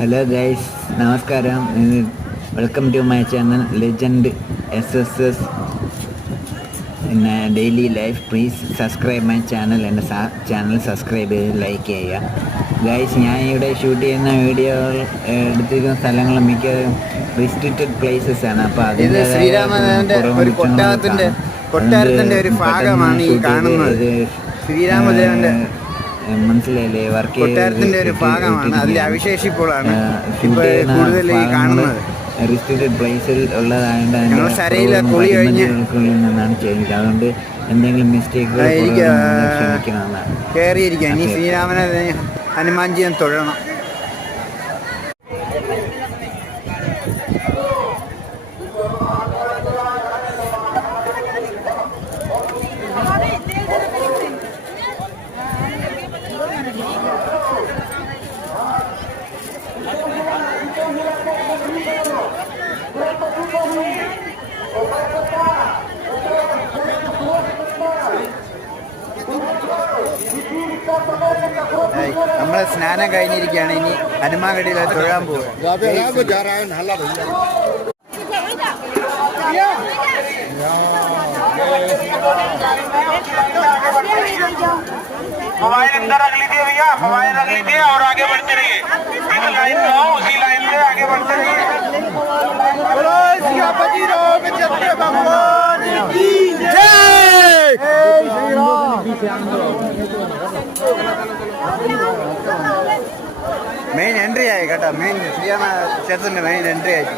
Hello guys, നമസ്കാരം. Welcome to my channel legend SSS പിന്നെ daily life. Please subscribe my channel. എൻ്റെ channel subscribe ചെയ്ത് like ചെയ്യുക guys. ഞാൻ ഇവിടെ ഷൂട്ട് ചെയ്യുന്ന വീഡിയോകൾ എടുത്തിരിക്കുന്ന സ്ഥലങ്ങൾ മിക്കതും റിസ്ട്രിക്റ്റഡ് പ്ലേസസ് ആണ്. അപ്പോൾ ഇത് ശ്രീരാമദേവന്റെ ഒരു കൊട്ടാരത്തിന്റെ ഒരു ഭാഗമാണ് ഈ കാണുന്നത്. ശ്രീരാമദേവന്റെ മനസ്സിലായില്ലേ? കൊട്ടാരത്തിന്റെ ഒരു ഭാഗമാണ്, അതിലെ അവശേഷിപ്പുകളാണ് കൂടുതൽ ഈ കാണുന്നത്. റിസ്ട്രിക്റ്റഡ് പ്ലേസിൽ ഉള്ളതായതുകൊണ്ട് നിന്നാണ് ചെയ്യുന്നത്. അതുകൊണ്ട് എന്തെങ്കിലും മിസ്റ്റേക്കുകൾ ക്ഷമിക്കണമെന്നാണ്. കയറിയിരിക്കാം. ഇനി ശ്രീരാമനെ ഹനുമാൻജിയെ തൊഴണം. നമ്മളെ സ്നാനം കഴിഞ്ഞിരിക്കുകയാണ്. ഇനി ഹനുമാൻഗഡിയിൽ തൊഴാൻ പോകും. मोबाइल अंदर रख लीजिए भैया, मोबाइल रख लीजिए और आगे बढ़ते रहिए। इस लाइन में हो, उसी लाइन में आगे बढ़ते रहिए। बोलो सियापति रामचंद्र भगवान की जय। മെയിൻ എൻട്രി ആയി കേട്ടോ. മെയിൻ ശ്രീരാമ ക്ഷേത്രത്തിന്റെ മെയിൻ എൻട്രി ആയി.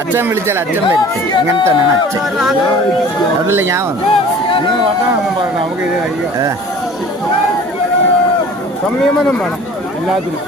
അച്ഛൻ വിളിച്ചാൽ അച്ഛൻ വരും. അങ്ങനെ തന്നെയാണ് അച്ഛൻ. അതല്ല ഞാൻ വന്നു. നമുക്ക് സംയമനം വേണം എല്ലാത്തിനും.